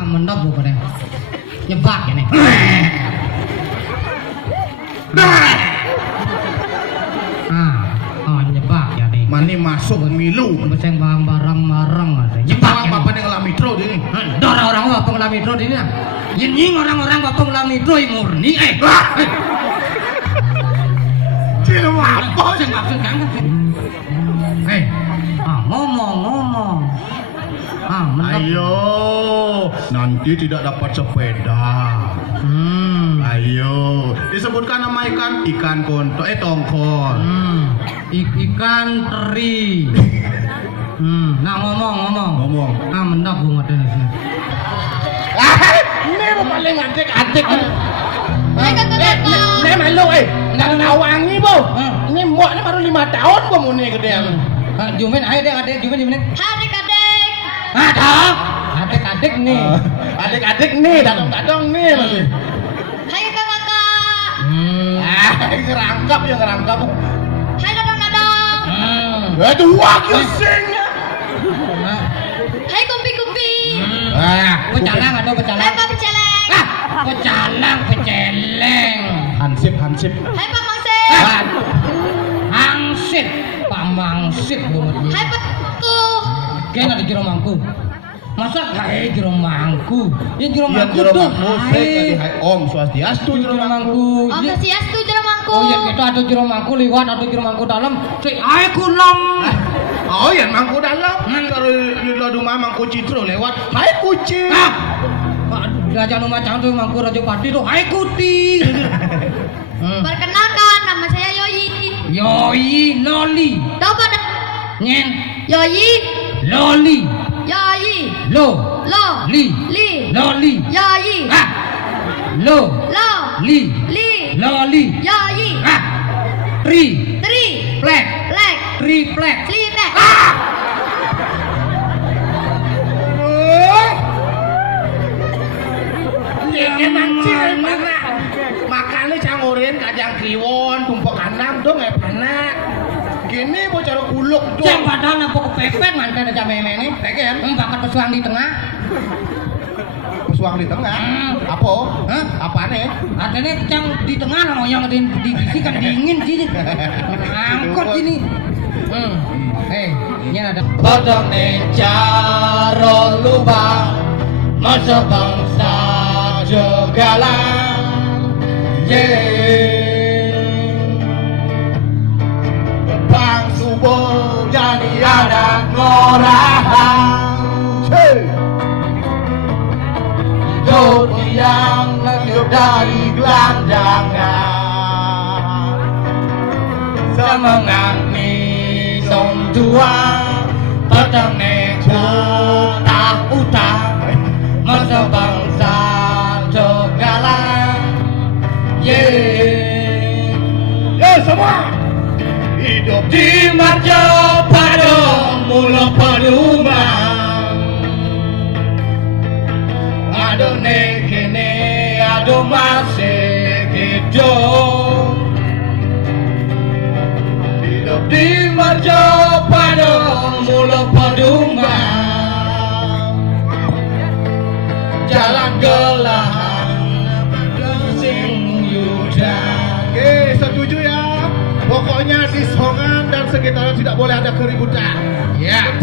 Mendok bukan nyebak ini. Nyebak ya nih. Mani masuk milu. Beseng barang-barang ada. Nyebak Bapak yang ngalami tro ini. Orang-orang bapak ngalami tro ini. Nying orang-orang bapak ngalami tro murni. Cina apa? Saya maksud kamu. Ngomong. Ayo, nanti tidak dapat sepeda. Ayo, disebutkan nama ikan tongkol. Ikan teri. Nah ngomong. Mendok bunga deh. Ini paling adik. Ini malu Nggak nawangi bu. Ini mbok ini baru 5 tahun bu muni gedean. Jumin ayo deh adik Jumin. Adik-adik. Adik-adik nih. Adik-adik nih, datang nih masih. Hai kakak-kakak. Ngerangkap. Hai dadong-dadong. Aduh, aku sing. Hai kumpi-kumpi. Pecalang. Hai Pak Peceleng. Peceleng. Hansip. Hai Pak Mangsip. Hangsip, Pak Mangsip banget. Hai Pak Ku. Kena di jero mangku. Masa kae jero mangku? Ya jero Iya, mangku jero tuh. mangku, hai Om Swastiastu jero mangku. Om Swastiastu jero mangku. Oh iya kita ada jero mangku liwat, ada jero mangku dalam. Cek ae kunom. Oh iya mangku dalam. Kalau di rumah mangku citro lewat. Hai kucing. Raja Lumacang tuh mangku Raja Pati tuh. Hai kuti. Perkenalkan nama saya Yoyi. Yoi Loli. Coba dah. Nyen Yoyi. Loli. Yoyi. Lo. Lo. Li. Loli. Yoyi. Lo. Li. Loli. Yoyi. Tri. Black. Triplek. Black. Makanya cangurin kacang kliwon, tumpuk kandang dong panak. Gini bocor kuluk tuh. Jam padahal nampak kepepet mantan aja memene. Pengen Bakat pesuang di tengah. pesuang di tengah. Apa? Hah? Apa nih? Artinya yang di tengah loh yang di sini kan dingin sini. Angkot sini. Ini ada padang caro lubang masa bangsa jogalan. Bang subuh jadi ada ngorahan. Hidup yang hidup dari gelandangan. Semangat minum tua padang utah masa bangsa jogalan. Ya semua hidup Di marjo padang mula padumang. Aduh kene aduh masih hidup. Hidup di marjo padang mula padumang. Jalan gelang sing yudan. Oke, setuju ya. Pokoknya di Songan dan sekitarnya tidak boleh ada keributan. Ya.